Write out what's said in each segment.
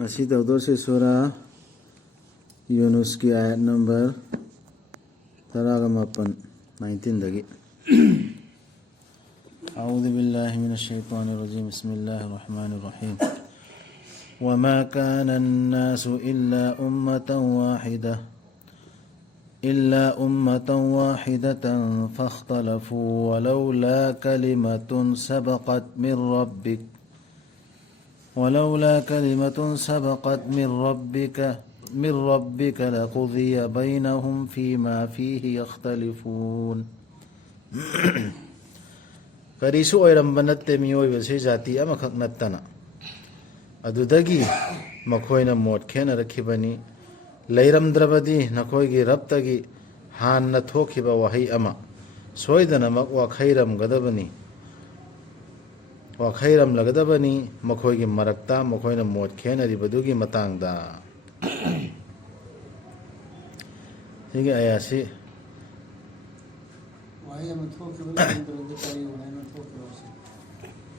Masih tawdor se surah Yunus की आयत number 19 दगी أعوذ بالله من الشيطان الرجيم بسم الله الرحمن الرحيم وما كان الناس إلا أمة واحدة فاختلفوا ولولا كلمة سبقت من ربك لقضي بينهم فيما فيه يختلفون karisu oiramba natte miyoibase jati amakak nattana adudagi makhoina mot khenarakibani leiramdrabadi nakhoigi rabtagi hanna thokiba wahai ama soidanamak wakhairam lagadabani makhoigi marakta makhoina mot khenaribadugi matangda sigi ayasi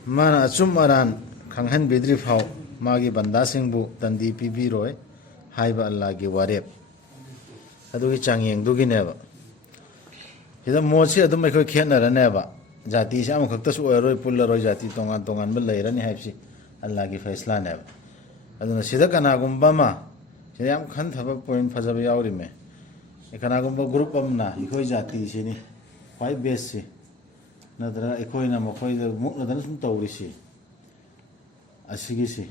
mana achum aran khanghan bidri phau magi banda singbu tandi pibi roi haiba allah gi warep adugi changyeng dugi neba hida mochi adum ekhoi khenara neba jati se am khakta su roi pulla roi jati tongan ba leirani haibsi allah gi faisla neba aduna sida kana gumba ma sida am khan thaba point phajaba yauri me ekana gumba group amna ekhoi jati sini pai besi nadra ekhoi na mokhoi da mukna dan sum tawrisi asigisi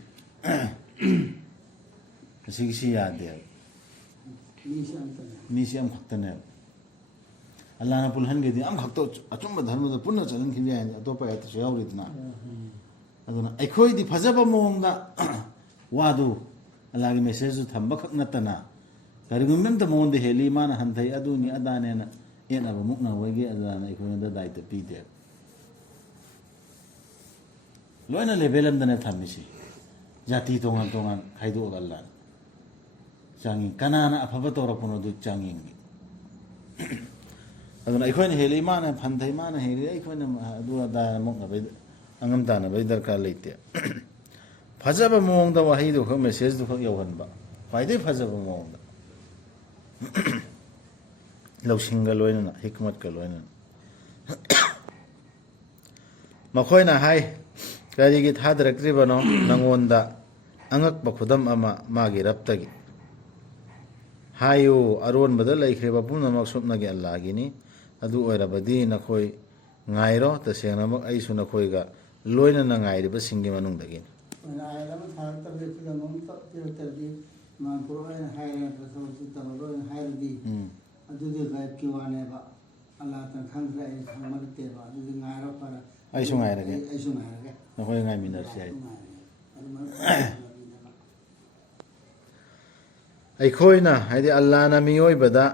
yade misi am khaktane allah na pulhan ge di am khakto achumba dharma da punna chalan khindi ay atopa ayat shawritna aduna ekhoi di phajaba momda wadu allah gi message thamba khaknatana karigumem da monde heli mana hanthai aduni adane na ena ba mukna wege adana ekhoi da daita pide loina level am dana thamisi jati tongan khaidu allah changi kanana afaba torakono du changi aduna ekhoi ne heli mana phanthai mana heli ekhoi ne adu da mukna be angam dana be darkar leite phajaba mongda wahi du kho message du kho yohan ba faide phajaba mongda lausinga loina hikmat ka loina makhoina hai karigi thadrakri bano nangonda angak bakhudam ama magi raptagi hayu aron badal laikhreba pumna maksubna gi allah gini adu oirabadi nakhoi ngairo ta sengna mak aisu nakhoi ga loina na ngairi ba singi manung dagi ayalama thar tabe da mom ta tirdi man proina hayra rasul ta loina hayri adudi gaib ki wane ba allah ta khangra ai samarte ba adudi ngairo para aisu ngairage nakhoi ngai minar sai ꯑꯩꯈꯣꯏꯅ ꯍꯥꯏꯗꯤ ꯑꯜꯂꯥꯍꯅ ꯃꯤꯑꯣꯏꯕꯗ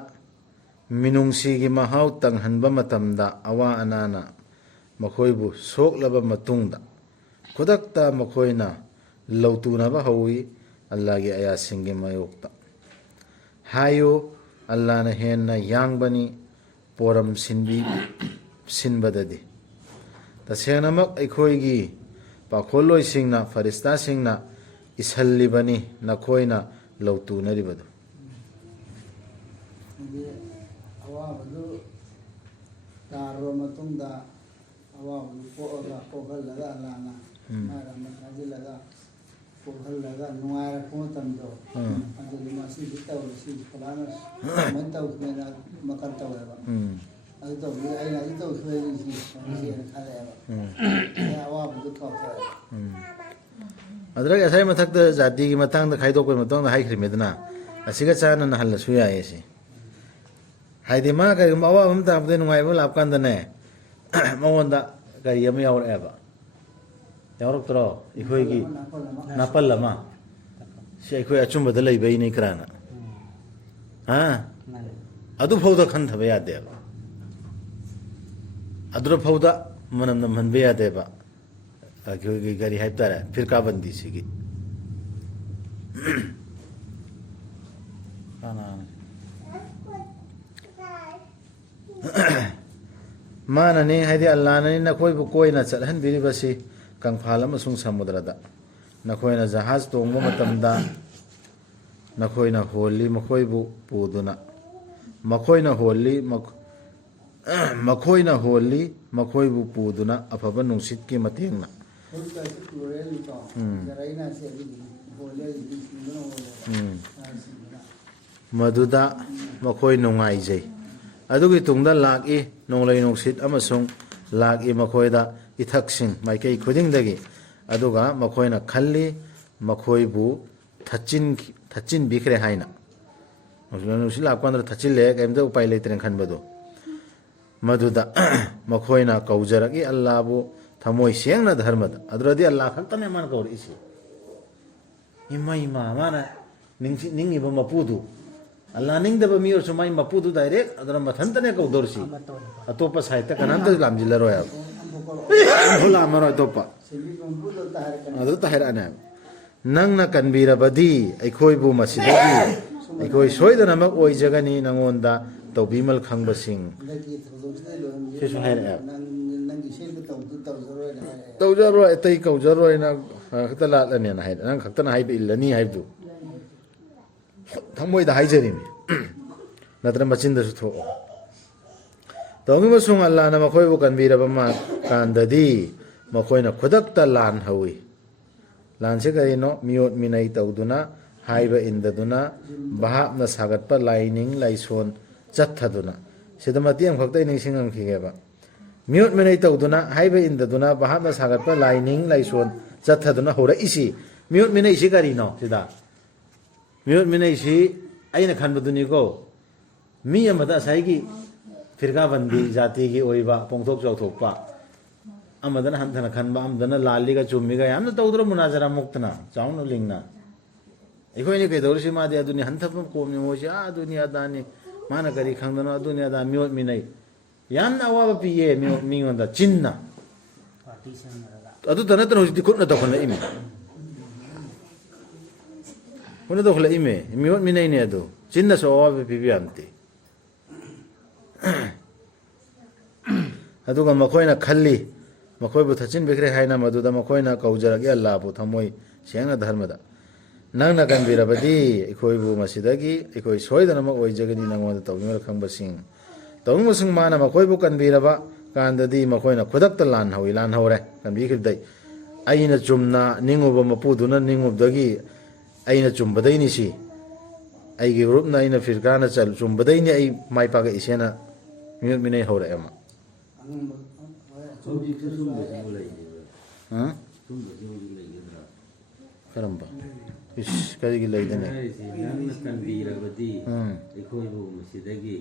ꯃꯤꯅꯨꯡꯁꯤꯒꯤ ꯃꯍꯥꯎ ꯇꯪꯍꯟꯕ ꯃꯇꯝꯗ ꯑꯋꯥ ꯑꯅꯥꯅ ꯃꯈꯣꯏꯕꯨ ꯁꯣꯛꯂꯕ ꯃꯇꯨꯡꯗ ꯈꯨꯗꯛꯇ ꯃꯈꯣꯏꯅ ꯂꯧꯇꯨꯅꯕ ꯍꯧꯋꯤ ꯑꯜꯂꯥꯍꯒꯤ ꯑꯌꯥꯁꯤꯡꯒꯤ ꯃꯥꯌꯣꯛꯇ ꯍꯥꯏꯌꯨ ꯑꯜꯂꯥꯍꯅ ꯍꯦꯟꯅ ꯌꯥꯡꯕꯅꯤ ꯄꯣꯔꯝ ꯁꯤꯟꯕꯗꯗꯤ ꯇꯁꯦꯡꯅꯃꯛ ꯑꯩꯈꯣꯏꯒꯤ ꯄꯥꯈꯣꯜꯂꯣꯏꯁꯤꯡꯅ ꯐꯔꯤꯁꯇꯥꯁꯤꯡꯅ ꯏꯁꯜꯂꯤꯕꯅꯤ ꯅꯈꯣꯏꯅ ꯂꯧꯇꯨꯅꯔꯤꯕꯗꯨ ꯑꯋꯥꯕꯗꯨ ꯇꯥꯔꯕ ꯃꯇꯨꯡꯗ ꯑꯋꯥꯕꯗꯨ ꯀꯣꯛꯍꯜꯂꯒ ꯑꯜꯂꯥꯍꯅ ꯃꯥꯏꯔꯥꯝꯅ ꯊꯥꯖꯤꯜꯂꯒ ꯀꯣꯛꯍꯜꯂꯒ ꯅꯨꯡꯉꯥꯏꯔꯛꯄ ꯃꯇꯝꯗꯣ ꯑꯗꯨꯗꯤ ꯃꯁꯤꯗꯤ ꯇꯧꯔꯤꯁꯤ ꯐꯂꯥꯅ ꯁꯨꯃꯥꯏꯅ ꯇꯧꯈꯤꯕꯅ ꯃꯈꯜ ꯇꯧꯋꯦꯕ ꯑꯗꯨ ꯇꯧꯕꯗꯤ ꯑꯩꯅ ꯑꯗꯨ ꯇꯧꯈꯤꯕꯅꯤ ꯁꯤꯅ ꯈꯜꯂꯛꯑꯦꯕ ꯑꯋꯥꯕꯗꯨ ꯀꯥꯎꯊꯣꯛꯑꯦꯕ ꯑꯗꯨꯗꯒꯤ ꯉꯁꯥꯏ ꯃꯊꯛꯇ ꯖꯥꯇꯤꯒꯤ ꯃꯇꯥꯡꯗ ꯈꯥꯏꯗꯣꯛꯄꯒꯤ ꯃꯇꯥꯡꯗ ꯍꯥꯏꯈ꯭ꯔꯤꯃꯤꯗꯅ ꯑꯁꯤꯒ ꯆꯥꯟꯅꯅ ꯍꯜꯂꯁꯨ ꯌꯥꯏꯌꯦ ꯁꯤ ꯍꯥꯏꯗꯤ ꯃꯥ ꯀꯔꯤꯒꯨꯝꯕ ꯑꯋꯥꯕ ꯑꯃ ꯇꯥꯔꯛꯄꯗ ꯅꯨꯡꯉꯥꯏꯕ ꯂꯥꯛꯄ ꯀꯥꯟꯗꯅꯦ ꯃꯉꯣꯟꯗ ꯀꯔꯤ ꯑꯃ ꯌꯥꯎꯔꯛꯑꯦꯕ ꯌꯥꯎꯔꯛꯇ꯭ꯔꯣ ꯑꯩꯈꯣꯏꯒꯤ ꯅꯥꯄꯜ ꯑꯃ ꯁꯤ ꯑꯩꯈꯣꯏ ꯑꯆꯨꯝꯕꯗ ꯂꯩꯕꯩꯅꯤ ꯈꯔꯅ ꯑꯗꯨ ꯐꯥꯎꯗ ꯈꯟꯊꯕ ꯌꯥꯗꯦꯕ ꯑꯗꯨꯗ ꯐꯥꯎꯗ ꯃꯅꯝ ꯅꯝꯍꯟꯕ ꯌꯥꯗꯦꯕ ꯑꯩꯈꯣꯏꯒꯤ ꯀꯔꯤ ꯍꯥꯏꯕ ꯇꯥꯔꯦ ꯐꯤꯔꯀꯥꯕꯟꯗꯤꯁꯤꯒꯤ मानने है अल्लाह ने नखोई कोईना चलहनबिरिबसी कंफाल अमसुंग समुद्रदा नखोइना जहाज तोंबा मतमदा नखोइना होली मखोइबु पुदुना मखोइना होली मखोइना होली मखोइबु पुदुना अफबा नुंसित की मतेंगना मधुदा मखोइ नुंगाइजै अदुगी तुंगदा लागी नोंलै नुंसित अमसुंग लागी मखोइदा इथक्सिंग माइकई खुदिंगदगी अदुगा मखोइना खल्ली मखोइबु थचिन बिखरे हाइना नुंसित लाकवांद्र थचिन ले कैमदा उपाय लेतरें खनबदो मधुदा मखोइना कौजरगी अल्लाहबु थमोइ सेंगना धर्मदा अद्रदि अल्लाह खक्तने मान कौर इसी इमा इमा माना निंगिबा मपुदु अल्लाह निंगदबा मियोर सुमाइ मपुदु डायरेक्ट अदर मथंतने कौदोरसी अतोपा साहित्य कनांत लामजिलरो या होला मरो अतोपा अदु ताहिराने नंगना कनबीरबदी अखोइबु मसिदगी अखोइ सोइदनमक ओइजगनी नंगोंदा तौबीमल खंगबसिंग सेसु हाइरा तौजरो एतै कौजरो ना खक्ता लालने ना हाइरा नंग खक्तना हाइबे इल्लनी हाइबदु थमोइदा हाइजरिमि नत्र मचिंदसु थो तौंगिबसुंग अल्लाहना मखोइबु कनबीरबा मा कांददी मखोइना खुदक्ता लान हवी लान से करिनो मियोट मिनई तौदुना हाइबा इंददुना बहापना सागतपा लाइनिंग लाइसोन चत्थदुना सिदा मतियम खक्ता निंसिंगम खिगेबा मियोट मिनई तौदुना हाइबा इंददुना बहापना सागतपा लाइनिंग लाइसोन चत्थदुना होरा इसी मियोट मिनई सि करिनो सिदा मियोट मिनई सि अइना खनबदुनिको मी अमदा साइगी फिरका बंदी जाति की ओइबा पोंथोक चौथोकपा अमदना हंथना खनबा अमदना लालीगा चुम्मीगा यामना तौद्रो मुनाजरा मुक्तना चाउनो लिंगना एखोइने कइदौरसि मादे अदुनि हंथपम कोमनि मोसि अदुनि अदानि माना करी खंदनो अदुनि अदा मियोट मिनई यामना अवाबा पिये मियोंदा चिन्ना अदु तनतन होसि खुदना तखना इमे खुदना तखला इमे मियोट मिनई ने अदु चिन्ना सो अवाबा पिबियामते अदुगा मखोइना खल्ली मखोइबु थचिन बिखरे हाइना मधुदा मखोइना कौजरगे अल्लाहबु थमोइ सेंगना धर्मदा नंगना कनबीरबदी अखोइबु मसिदगी अखोइ सोइदनम ओइजगनी नंगोंदा तौनिमल खंगबसिंग तौंगबसिंग माना मखोइबु कनबीरबा कांददी मखोइना खुदक्ता लान हौरे कनबीखिबदै अइना चुमना निंगुबा मपुदुना निंगुबदगी अइना चुमबदैनिसि अइगे ग्रुपना अइना फिरकाना चल चुमबदैनि अइ माइपागा इसेना मियोट मिनई हौरे अमा करम्बा इस करिगी लैदने नंगना कनबीरबदी अखोइबु मसिदगी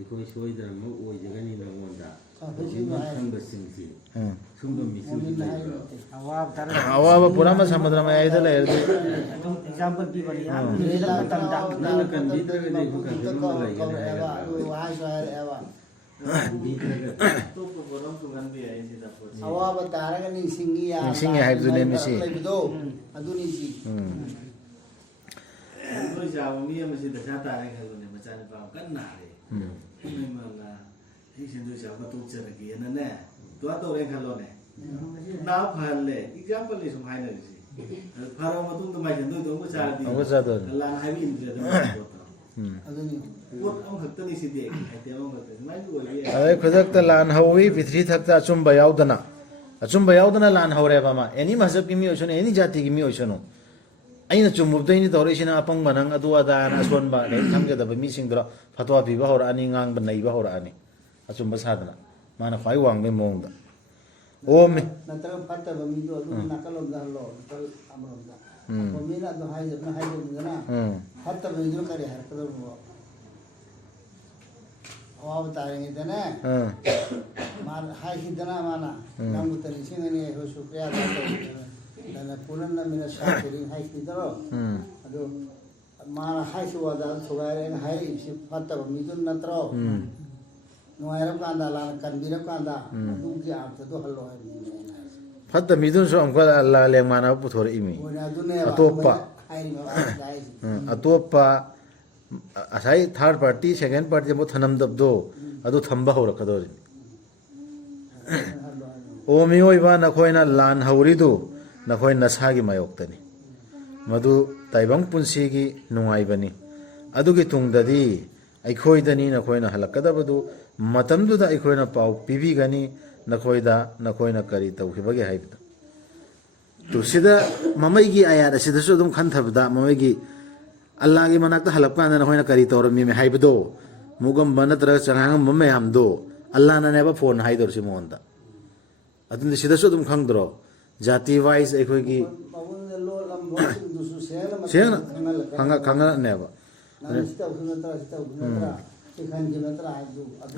अखोइ सोइदनम ओइजगनी नंगोंदा खंगबसिंगसि सुंबा मिसुजि लैबा अवाबा पुरा मा समुद्र में आइदा लैरदि एग्जांपल की बड़ी आप नंगना कनबीरबदी को कनबीरबा लैगना अवाबा तारगा निंसिंगी या निंसिंगी हाइबदुने मिसि लैबदो अदुनिसि कोइ जाव मी अमसि दशा तारे खलुने मचाने पाव कन्ना रे मला हि सिंधु जाव तो चरगी नने तो रे खलोने ना फले एग्जांपल ले सुम हाइनरिसि फारो मतुम तो माइ सिंधु तो चारदी अल्लाह हाइबि इंद्र अदुनि पोत अम खक्तनि सिदे हाइते अम खक्तनि माइ ओइबि अरे खुदक्ता लान हौई पिथ्री थक्ता अचुम्बा याउदना लान हौरे बामा एनी मजहब की मी ओइसनो एनी जाति की मी ओइसनो अइना चुम्बुबदैनि तौरैसिना अपंग बनंग अदु अदाना सोनबा नै थंगदबा मी सिंगदरा फतवा पिबा होरानी ngang बनैबा होरानी अचुम्बा सादना माना ख्वाइ वांगबे मोंगदा ओमे नतर फतबा मिदो अदु नाकलोदा लो नतर अमरोदा ओमेना दो हाइजना हाइजना फतबा मिदो करे हरकदो अवाब तारेंगेदने मान हाइदना माना नंगुतनि सिंगनि हो सुप्रिया दना पुनन मिना शाकिरिन हाइदरो अदु माना हाइसु वादा सुगारे हाइ सि फतबा मिदो नत्रो नुआयरब कांदा ला कनबीरब कांदा दुगी आर्थ दो हल्लो है फत मिदुन सो अमका अल्लाह ले माना पुथोर Emmy अतोपा असai third party second party बो थनम दबदो अदु थंबा हो रखदो ओ मियोइबा नखोइना लान हौरिदु नखोई नसागी मायोक्तनी मधु ताइबंग पुंसीगी नुंगाइबनी अदुगी तुंगददी अखोइदनी नखोइना हलक्कदबदु मतमदुदा अखोइना पाउ पिबिगनी नखोइदा नखोइना करी तौखिबगे हाइबदा तो सिदा ममैगी आयात असिदसु अदुम खनथबदा ममैगी अल्लाह की मनाक्ता हलक्काना नखोइना करी तौरमी मे हाइबदो मुगम बनतरा चंगांगम ममयामदो अल्लाह नानेबा फोन हाइदोरसि मोंदा अदुन सिदसु अदुम खंगद्रो जाति वाइज अखोइगी सेंगना खंगा नेबा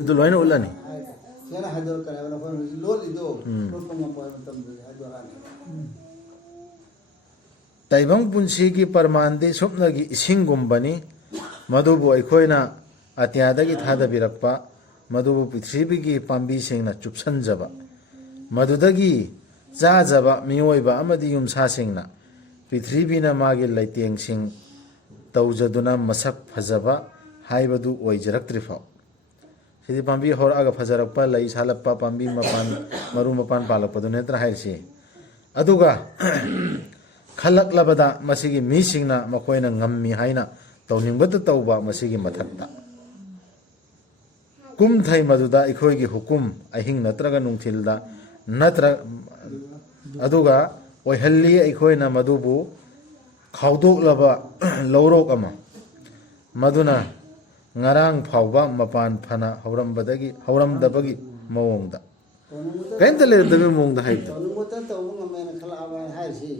itu loina ulani taibang punsigi parmandi sopnagi isingumbani madubu aikoina atyadagi thadabirakpa madubu prithibigi pambi singna chupsanjaba madudagi chajaba miyoiba amadi yumsa singna prithibina magi laiteng sing तौजदुना मसक फजबा हाइबदु ओइजरक्त्रिफाव सिदि पाम्बी होरागा फजरक्पा लई सालप्पा पाम्बी मपान मरु मपान पालकपदु नेत्र हाइरसि अदुगा खलक्लबदा मसिगी मीसिंगना मखोइना ngамmi हाइना तौनिंगबद तौबा मसिगी मथक्ता कुम थै मदुदा इखोइगी हुकुम अहिंग नत्रगा नुंगथिलदा नत्र अदुगा ओइहल्ली इखोइना मदुबु खाउदोक्लबा लौरोक अमा मदुना ngarang phawba mapan phana hauramdabagi mawongda kainta lerdabe mawongda haibda tonumota tawunga mena khalaba haisi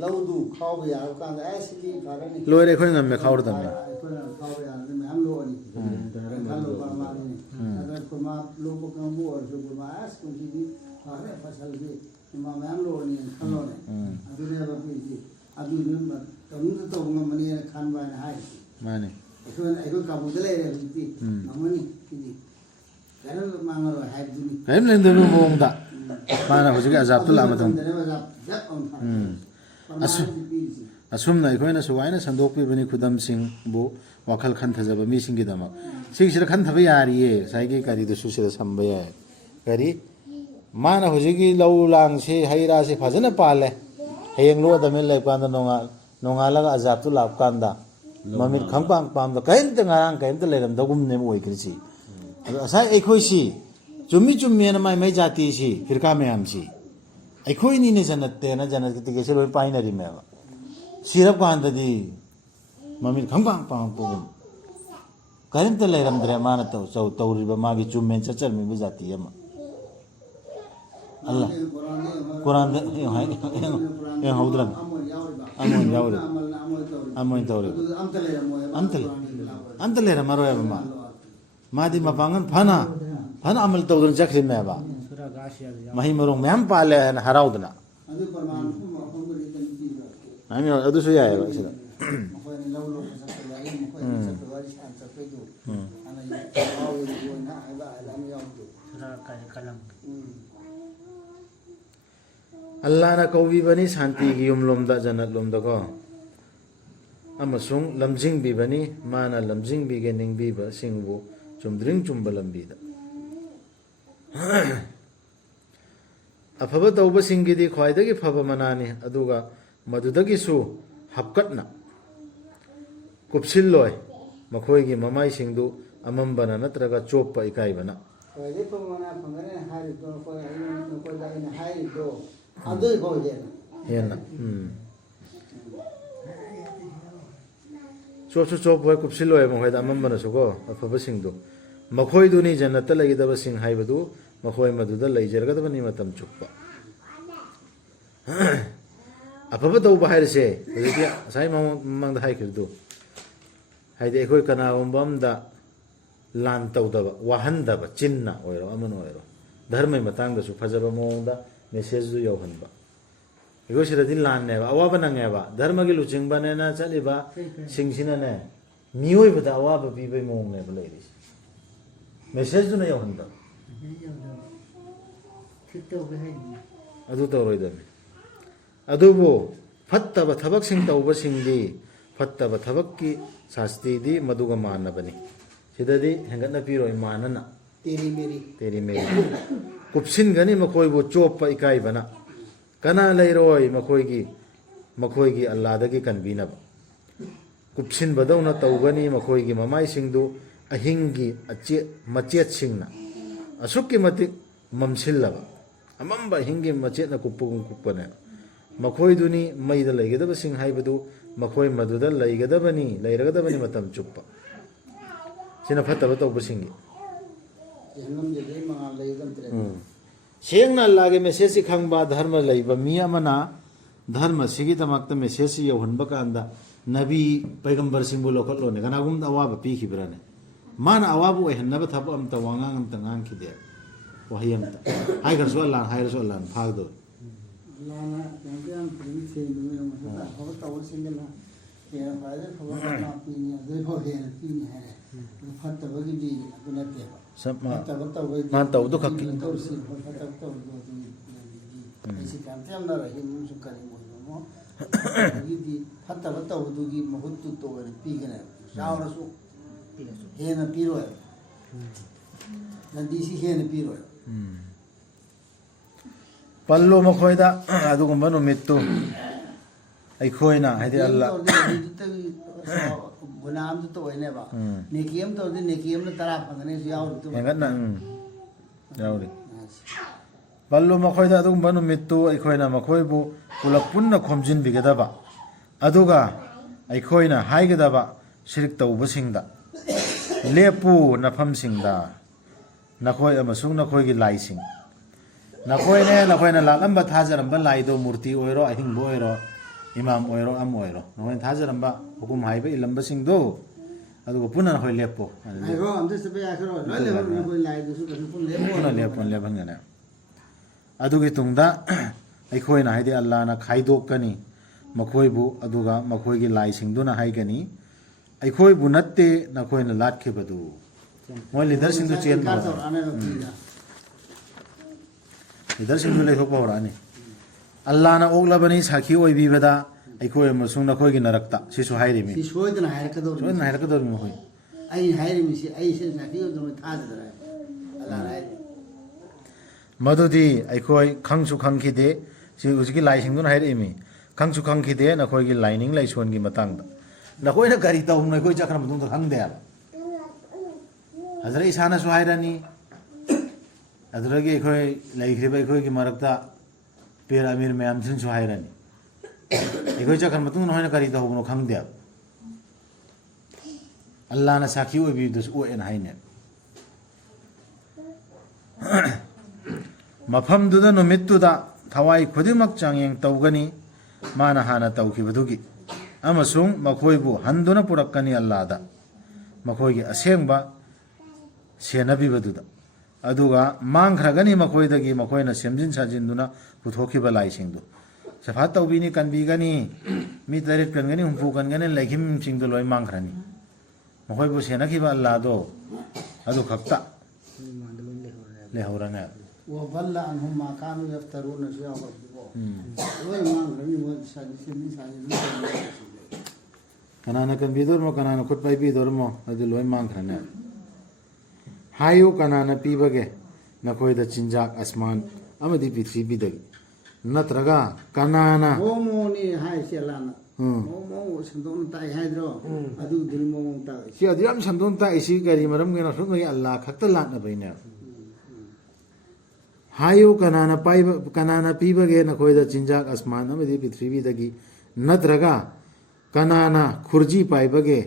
laudu khawba ya kan asli karani loire khoi ngamme khawrdamne khawba ya me am lo ani khalo ba ma ni agar kuma lobo kambu or jo kuma as kunji ni hare fasal bi kuma me am lo ani khalo ne adune ba bi adune ba tonumota tawunga mani khanba na haisi mane Aku kamu tu leh ni, mama ni, ni. Kalau mangalo hai tu ni. kaim lendenu mawongda mana hojigi azab tu lama tam asumna ikoina suwaina sandokpi bani khudam sing bu wakhal khan thajaba mi sing gi dama sing sira khan thaba yariye saigi kari du susira samba ya kari mana hojigi laulang se haira se phajana pale hayeng lo da mel lai panda nonga laga azab tu lap kanda mamit khangpang pam da kain ta ngarang kain ta leram dagum ne moi krisi asai ekhoi si chummi na mai jati si firka me am si ekhoi ni ne janatte na janat ki ke se loi painari me ba sirap kanda di mamit khangpang pam pum kain ta leram dre mana to chau tauri ba magi chummen chachar mi ba jati ama Allah Quran de ye haudran amon yaure amon tauri amtale maro ya ma madi mapangan phana amal tawdun jakri me ba sura gasia mahi marong mem pale haraudna Adu perman pun aku beri tentu. ami adu su ya ba sira Aku ni lalu pasal lain, aku ni satu hari sampai tu. Anak yang tahu itu nak ada alam yang tu. sura kalam Allah na kaubi bani santi gi lomda janat lomda ko amasung lamjing bi bani mana lamjing bi ge ning bi ba singbu chumdring chumba lambi da afaba tawba singi di khwaidagi phaba manani aduga madudagi su hapkatna kupsilloi makhoi gi mamai singdu amambana natraga choppa ikaibana Jadi pemana pengen hari tu, kau dah hari tu. Adu kau je. hena chop boy kupsilloi mo hoida amambana su ko afaba singdu makhoi du ni jannata lagi daba sing haibadu makhoi maduda leijarga daba ni matam chuppa afaba dau bahar se hojiki sai mang da hai kirdu haide ekoi kana umbam da lan tawdaba wahan daba chinna oiro amano oiro dharma matang da su fajaba monda message du yohanba ego siradi lan ne ba awa banang ba dharma gi luching ba ne na chali ba singsina ne mioi bada awa ba bi bai mong ne ba leiri message du na yohanda Kita berhai adu tawroi da adu bo fatta ba thabak sing tawba sing di fatta ba thabak ki sasti di maduga manna bani sidadi hengat na piroi manana Teri meri. teri me kupsin gani makoi bo chop pa ikai bana kana leiroi makhoi gi Allah dagi kanbinaba kupsin badawna tawgani makhoi gi mamai singdu ahingi machet singna asukki matik mamsillaba amamba hingi machet na kupugum kupane makhoi duni maida laigedaba sing haibadu makhoi maduda laigadabani lairagadabani matam chuppa sina fataba tawba singi सेंगना लागे message खंगबा धर्म लैबा मी अमना धर्म सिगी तमक्ता message यौहनबा कांदा नबी पैगंबर सिंबु लोखलोने कनागुम अवाब पीखिब्राने माना अवाब ओहनबा थब अम तवांगांग अम तंगांग खिदे वहियम हाय करसो अल्लाह हाय रसो अल्लाह फागदो लाना यांगयान Prince नुमे मसता हो तव सिंगला ये फायदे खबर ना पीनी दे हो हे पीनी है फतबगी दी गुनते सब मान तव दो खक्की पल्लो मखोयदा अदुगुम्बा नुमित्तु अखोयना हाइदि अल्लाह गुनाम तो होइनेबा नेकियम तो नेकियम ने तरा फंगने याव तो हेंगना यावरी पल्लो मखोयदा अदुगुम्बा नुमित्तु अखोयना मखोयबु पुलक पुन्ना खोमजिन बिगदबा अदुगा अखोयना हाइगदबा शिरक तौबसिंगदा लेपु नफमसिंगदा नखोय अमसुंग नखोयगी लाइसिंग नखोयना लालंबा थाजरंबा लाइदो मूर्ति ओइरो अहिंगबो ओइरो इमाम ओइरो अम ओइरो नखोय थाजरंबा हुकुम हाइबे इलंबा सिंगदो अदुगो पुना नखोय लेपो आइरो अंदे से बे आखरो लाले नखोय लाइदो सु पुन लेपो पुना लेपन अदुगी तुंगदा अखोयना हाइदे अल्लाह ना खाइदोकनी मखोयबु अदुगा मखोयगी लाइसिंगदुना हाइगनी अखोयबु नत्ते नखोयना लाटखेबदु मोय लीडर सिंगदु चेन लीडर सिंगदु लेथोपा होरानी अल्लाह ना ओगलबनी साखी ओइबिबदा अखोय अमसुंग नखोयगी नरकता सिसु हाइरिमि सिसोयदना हाइरकदोर मोय आई हाइरिमि सि आई से साखी ओदम थाजदरा अल्लाह हाइरि मदुदी अखोय खंगसु खंगखिदे सि उजगी लाइसिंगदुना हाइरिमि खंगसु खंगखिदे नखोयगी लाइनिंग लाइसोनगी मतंगदा नखोयना गारी तौम नखोय जाखना मतुंग खंगदे अजरा इसाना सु हाइरानी अदरगे अखोय लाइख्रिबा अखोयगी मरकता पेर अमीर मैम सिंसु हाइरानी अखोय जाखन मतुंग नहोयना गारी तौबनो खंगदे अल्लाह ना साखी ओइबिदुस ओएन हाइने मफमदुदा नुमित्तुदा थवाई खुदिमक चांगेंग तौगनी माना हाना तौखिबदुगी अमसुंग मखोयबु हंदुना पुरक्कनी अल्लाहदा मखोयगी असेंगबा सेनबिबदुदा अदुगा मांगख्रगनी मखोयदगी मखोयना सेमजिन साजिनदुना पुथोखिबा लाइसिंगदु सफा तौबिनी कनबिगनी मी तरेत कनगनी हुंफु कनगनी लाइखिम सिंगदु लोय मांगख्रनी मखोयबु सेनखिबा अल्लाहदो अदु खक्ता लेहौरना वबल्ला अनहुम मा कानु यफ्तरून शियाबो लोय मांगख्रनी मो साजिन कनाना कनबिदोर मो कनाना खुद पाइबिदोर मो अदु लोय मांगख्रना हायो कनाना पीबगे नखोयदा चिंजाक आसमान अमदी पृथ्वीदगी नत्रगा कनाना मोमोनी हाय सेलाना मोमो संदोन ताई हाइद्रो अदु दिल मोमो ताई सि अदियाम संदोन ताई सि गरी मरम गेना सुंगई अल्लाह खक्ता लाना बैने हायो कनाना पीबगे नखोयदा चिंजाक आसमान अमदी पृथ्वीदगी नत्रगा कनाना खुर्जी पाइबगे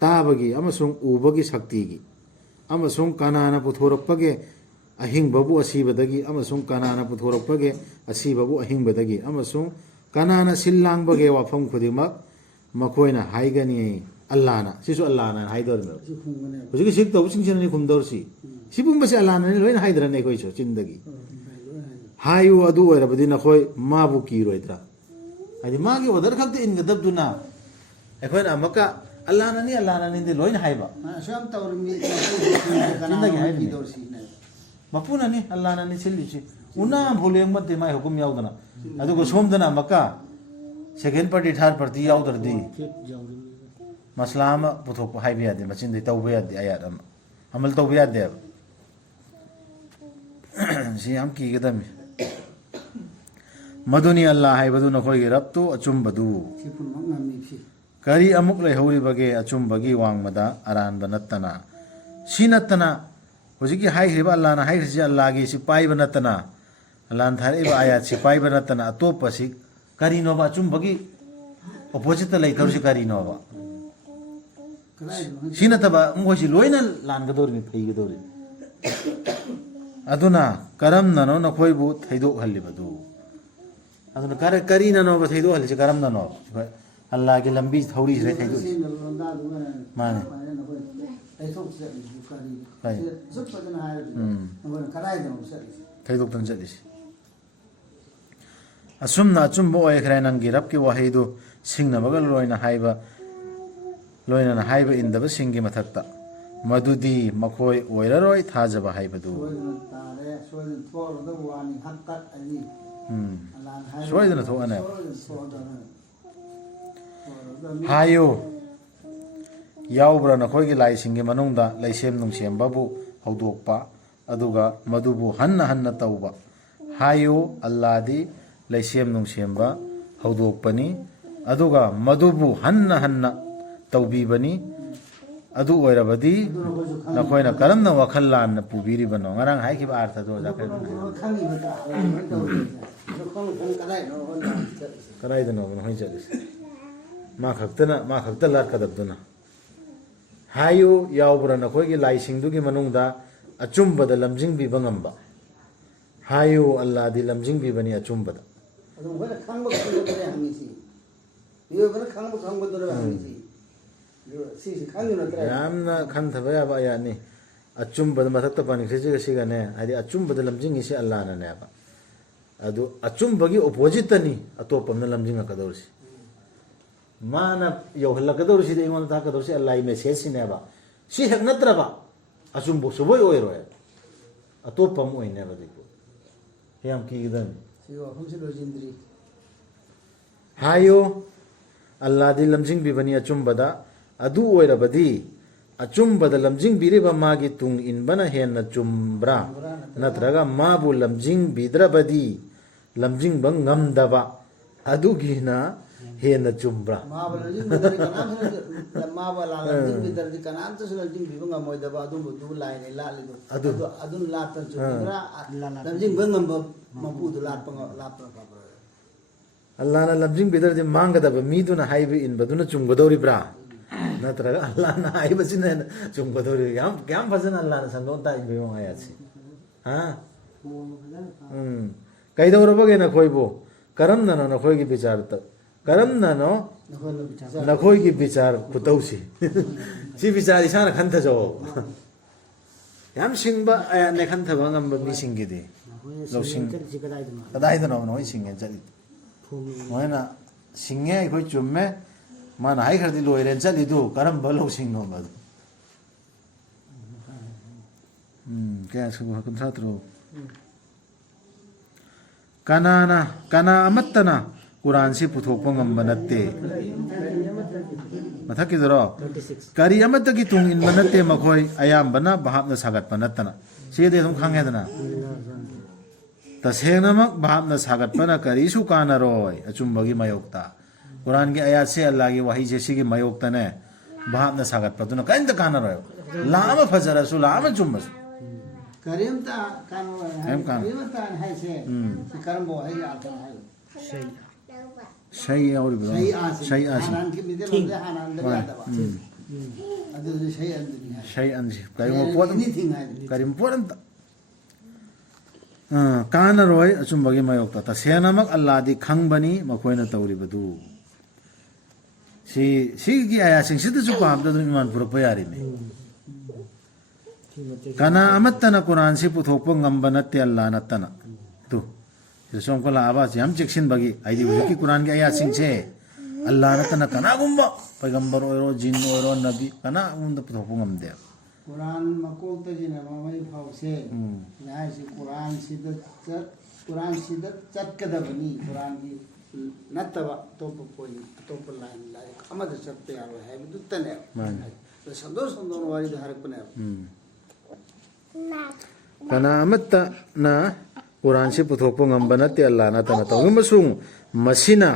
ताबगी अमसुंग उबगी शक्तिगी अमसुंग कनाना पुथोरपगे अहिंगबबु असीबदगी अमसुंग कनाना पुथोरपगे असीबबु अहिंगबदगी अमसुंग कनाना सिल्लांगबगे वाफम खुदिमक मखोयना हाइगनी अल्लाहना सिसु अल्लाहना हाइदोरमे हुजिगि सिक तौ सिंगसेननि खुमदोरसी सिबुंबसे अल्लाहना लोइन हाइदरने कोइसो चिंदगी हायु अदु ओइरबदि नखोय माबु किरोइद्रा आदि मागे ओदर खक्ते इनगदबदुना एखोयना अमका अल्लाहना नि लोइन हाइबा सम तौरमी जिंदगी हाइदि दोरसी मपुना नि अल्लाहना नि सिलिसि उना भोलेंग मते माय हुकुम यावदना अदुगो सोमदना मका सेकेंड पार्टी थर्ड पार्टी यावदरदि मसलाम पुथोक हाइबे यादे मचिंदि तौबे यादे आयात अमल तौबे यादे सि हम की गदमी मधुनी अल्लाह हाइबदु नखोइगे रब्तु अचुम्बदु सिपुन मंगमी फि करी अमुक लेहौरिबगे अचुम्बगी वांगमदा अरानब नत्तना सि नत्तना हुजिकी हाइग्रिबा अल्लाहना हाइग्रिसि अल्लाहगी सि पाइबा नत्तना अल्लाहन थारेबा आयात सि पाइबा नत्तना अतोपसि करीनोबा अचुम्बगी अपोजिट लैथौसि करीनोबा कलाइ सि नतबा मोइसि लोइना लानगदोरिनि फैगदोरि अदुना करमननो नखोइबु थैदोक हल्लिबदु अदुना करीननोबा थैदोक हल्लिसि करमननो अल्लाह की लंबी थौड़ी से थैदोक माने थैदोक तन चलिसि असुमना अचुम्बो ओइखरे नंगी रब के वहाइदु सिंगनबगा लोइना हाइबा इंदबा सिंगी मथक्ता मधुदी मखोय ओइररोय थाजबा हाइबदु सोइदना थोअने हायो याउब्रा नखोयगी लाइसिंगी मनुंगदा लैसेम नुंगसेमबाबु हौदोकपा अदुगा मधुबु हन्ना हन्ना तौबा हायो अल्लादी लैसेम नुंगसेमबा हौदोकपनी अदुगा मधुबु हन्ना हन्ना तौबीबनी अदु ओइरबदी नखोयना करमना वखल लान पुबीरिबनो ngarang हाइखिबा अर्थ दो जाखै कराइदनो होय चलिस मा खक्ता लाट कदबदुना हायो याउब्रा नखोयगी लाइसिंगदुगी मनुंगदा अचुम्बदा लमजिंगबीबा ngamba हायो अल्लाहदी लमजिंगबीबनी अचुम्बदा अदु होय खंगबा खंगबदरे हमिसि यो बन खंगबा खंगबदरे हमिसि यो सिसि खंगनत्रा यामना खंथबा याबा यानी अचुम्बदा मथक्ता पानिखसिगा सिगाने आदि अचुम्बदा लमजिंगिसि अल्लाहना नेबा अदु अचुम्बगी ओपोजिटनी अतोपमना लमजिंगा कदौरसि माना यौहल्लकदौरसि दे इमन ताकदौरसि अल्लाह मेसेज सिनेबा सि हेक नत्रबा अचुम्बो सुबोय ओइरोय अतोपम ओइनेबा दिको हेम कीगदन सियो हमसे लोजिंद्री हायो अल्लाह दी लमजिंग बिबनी अचुम्बदा अदु ओइरबदी अचुम्बदा लमजिंग बिरिबा मागी तुंग इनबना हेन चुम्ब्रा नत्रगा माबु लमजिंग बिद्रबदी लमजिंग बंग ngамदबा अदुगिना हेन चुम्ब्रा माबलजिंग बिदर कनाम से माबला लजिंग बिदर दि कनाम से लजिंग बिबंगा मोयदबा अदु दु लाइन लालिदो अदु लातन चुम्ब्रा लजिंग बंगम मपुदु लातपंग लातपंग अल्लाह ना लमजिंग बिदर दि मांगदबा मीदुना हाइबे इनबदुना चुम्गदौरिब्रा नत्रगा अल्लाह ना हाइबसिना चुम्गदौरि याम फजन अल्लाह ना संदोन ता इबे आयाछि हां कैदौरबगे न खोइबो करमना न खोइगी विचार त करमना न नखोइगी विचार खुतौसी सि विचार इसाना खन्थजो याम सिंबा आया ने खन्थबा ngamba mi singidi losing kadai da no noi singe jali moina singe khoi chumme mana hai khardi loiren jali du karam ba losing no ba kaya su hakun satro kana amattana Quran से पुथोकपा ngamba natte mathaki doro kari amata ki tung in manatte makhoi ayambana bahapna sagatpa nattana sede thum khangedana tasengnamak bahapna sagatpana kari su kana roi achumbagi mayokta Quran के आयत से अल्लाह की वही जैसी की मयोक्ता ने bahapna sagatpa tuna kainta kana roi lama fajara su lama chumbas करीमता कानो है करीमता है से करमबो है आता है सही और सही आसी हानान के मिदे लंदे हानान दे यादवा अदु सही अंदरी है सही अंजी करीम पोत एनीथिंग है करीम पोरंत काना रोय अचुम्बगी मयोक्ता ता सेनामक अल्लाह दी खंगबनी मखोइना तौरिबदु सी की आया सिंसिद सु पाबदा दु ईमान पुरप यारी ने kana amattana quran si puthokpa ngamba natte allah nattana tu som ko la abas yam cheksin bagi aidi ki quran ge ayat sing che allah nattana kana gumba paigambar oiro jin oiro nabi kana unda puthokpa ngamde quran makok ta jina mamai phau se yai si quran sidat chat kadabani quran gi nattaba top point top line lai amad chatte aro hai dutane to sandor wari dharak pane kana amatta na ꯀꯨꯔꯥꯟꯁꯤ ꯄꯨꯊꯣꯛꯄ ꯉꯝꯕ ꯅꯠꯇꯦ ꯑꯜꯂꯥ ꯅꯠꯇꯅ ꯇꯧꯏ ꯑꯃꯁꯨꯡ ꯃꯁꯤꯅ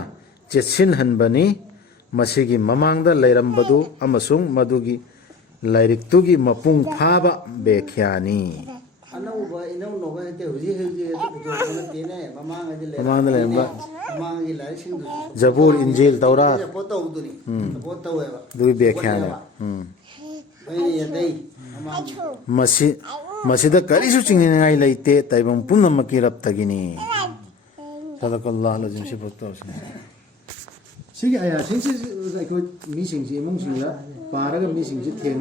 ꯆꯦꯠꯁꯤꯟꯍꯟꯕꯅꯤ ꯃꯁꯤꯒꯤ ꯃꯃꯥꯡꯗ ꯂꯩꯔꯝꯕꯗꯨ ꯑꯃꯁꯨꯡ ꯃꯗꯨꯒꯤ ꯂꯥꯏꯔꯤꯛꯇꯨꯒꯤ ꯃꯄꯨꯡ ꯐꯥꯕ ꯕꯦꯈ꯭ꯌꯥꯅꯤ ꯑꯅꯧꯕ ꯏꯅꯧ ꯅꯧꯕ ꯍꯥꯏꯇꯦ ꯍꯧꯖꯤꯛ ꯍꯧꯖꯤꯛ ꯄꯨꯊꯣꯛꯄ ꯅꯠꯇꯦꯅꯦ ꯃꯃꯥꯡꯗ ꯂꯩꯔꯝꯕ ꯃꯃꯥꯡꯒꯤ ꯂꯥꯏꯔꯤꯛꯁꯤꯡꯗꯨꯁꯨ ꯖꯕꯨꯔ ꯏꯟꯖꯤꯜ ꯇꯧꯔꯥ ꯁꯄꯣꯔꯠ ꯇꯧꯗꯣꯔꯤ ꯁꯄꯣꯔꯠ ꯇꯧꯋꯦꯕ ꯑꯗꯨꯒꯤ ꯕꯦꯈ꯭ꯌꯥꯅꯦ ꯑꯩꯅ ꯌꯥꯗꯩ ꯃꯁꯤ ꯃꯁꯤꯗ ꯀꯔꯤꯁꯨ ꯆꯤꯡꯅꯤꯡꯉꯥꯏ ꯂꯩꯇꯦ ꯇꯥꯏꯕꯪ ꯄꯨꯝꯅꯃꯛꯀꯤ ꯔꯕꯇꯒꯤꯅꯤ ꯁꯗꯀꯜꯂꯥꯍꯨꯜ ꯑꯖꯤꯝ ꯁꯤꯒꯤ ꯑꯌꯥꯁꯤꯡꯁꯤ ꯑꯩꯈꯣꯏ ꯃꯤꯁꯤꯡꯁꯤ ꯏꯃꯨꯡꯁꯤꯡꯗ ꯄꯥꯔꯒ ꯃꯤꯁꯤꯡꯁꯤ ꯊꯦꯡꯅ